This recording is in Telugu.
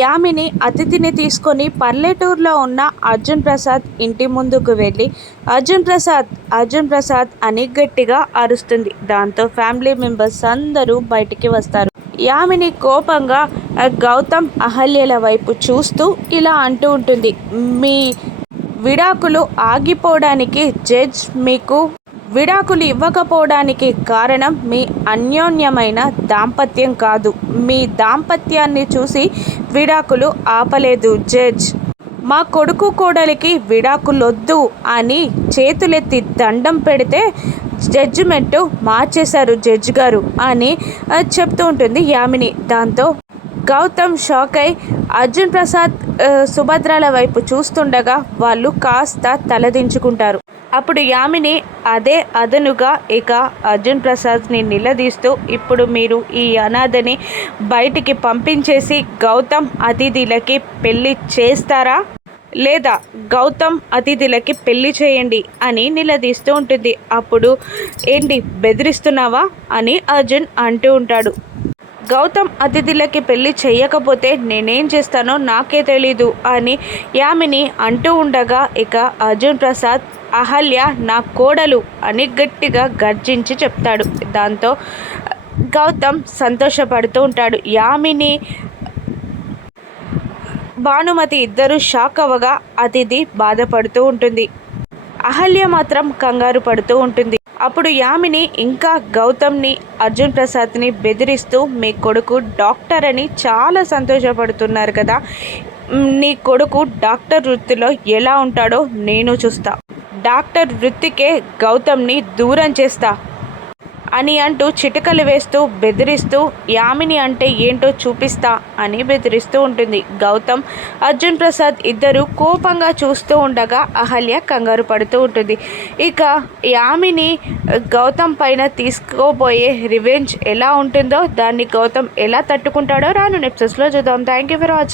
యామిని అతిథిని తీసుకొని పల్లెటూరులో ఉన్న అర్జున్ ప్రసాద్ ఇంటి ముందుకు వెళ్ళి అర్జున్ ప్రసాద్ అర్జున్ ప్రసాద్ అని గట్టిగా అరుస్తుంది. దాంతో ఫ్యామిలీ మెంబర్స్ అందరూ బయటికి వస్తారు. యామిని కోపంగా గౌతమ్ అహల్యల వైపు చూస్తూ ఇలా అంటూ ఉంటుంది. మీ విడాకులు ఆగిపోవడానికి జడ్జ్ మీకు విడాకులు ఇవ్వకపోవడానికి కారణం మీ అన్యోన్యమైన దాంపత్యం కాదు. మీ దాంపత్యాన్ని చూసి విడాకులు ఆపలేదు జడ్జ్. మా కొడుకు కోడలికి విడాకులొద్దు అని చేతులెత్తి దండం పెడితే జడ్జిమెంటు మార్చేశారు జడ్జి గారు అని చెప్తూ ఉంటుంది యామిని. దాంతో గౌతమ్ షాక్ అయి అర్జున్ ప్రసాద్ సుభద్రల వైపు చూస్తుండగా వాళ్ళు కాస్త తలదించుకుంటారు. అప్పుడు యామిని అదే అదనుగా ఇక అర్జున్ ప్రసాద్ని నిలదీస్తూ, ఇప్పుడు మీరు ఈ అనాథని బయటికి పంపించేసి గౌతమ్ అతిథులకి పెళ్ళి చేస్తారా, లేదా గౌతమ్ అతిథులకి పెళ్లి చేయండి అని నిలదీస్తూ ఉంటుంది. అప్పుడు ఏంటి బెదిరిస్తున్నావా అని అర్జున్ అంటూ ఉంటాడు. గౌతమ్ అతిథులకి పెళ్లి చేయకపోతే నేనేం చేస్తానో నాకే తెలీదు అని యామిని అంటూ ఉండగా ఇక అర్జున్ ప్రసాద్ అహల్య నా కోడలు అని గట్టిగా గర్జించి చెప్తాడు. దాంతో గౌతమ్ సంతోషపడుతూ ఉంటాడు. యామిని భానుమతి ఇద్దరు షాక్ అవ్వగా అతిథి బాధపడుతూ ఉంటుంది. అహల్య మాత్రం కంగారు పడుతూ ఉంటుంది. అప్పుడు యామిని ఇంకా గౌతమ్ని అర్జున్ ప్రసాద్ని బెదిరిస్తూ, మీ కొడుకు డాక్టర్ అని చాలా సంతోషపడుతున్నారు కదా, నీ కొడుకు డాక్టర్ వృత్తిలో ఎలా ఉంటాడో నేను చూస్తా, డాక్టర్ వృత్తికే గౌతమ్ని దూరం చేస్తా అని అంటూ చిటికలు వేస్తూ బెదిరిస్తూ, యామిని అంటే ఏంటో చూపిస్తా అని బెదిరిస్తూ ఉంటుంది. గౌతమ్ అర్జున్ ప్రసాద్ ఇద్దరు కోపంగా చూస్తూ ఉండగా అహల్య కంగారు పడుతూ ఉంటుంది. ఇక యామిని గౌతమ్ పైన తీసుకోబోయే రివెంజ్ ఎలా ఉంటుందో, దాన్ని గౌతమ్ ఎలా తట్టుకుంటాడో రాను ఎపిసోడ్స్లో చూద్దాం. Thank you for watching.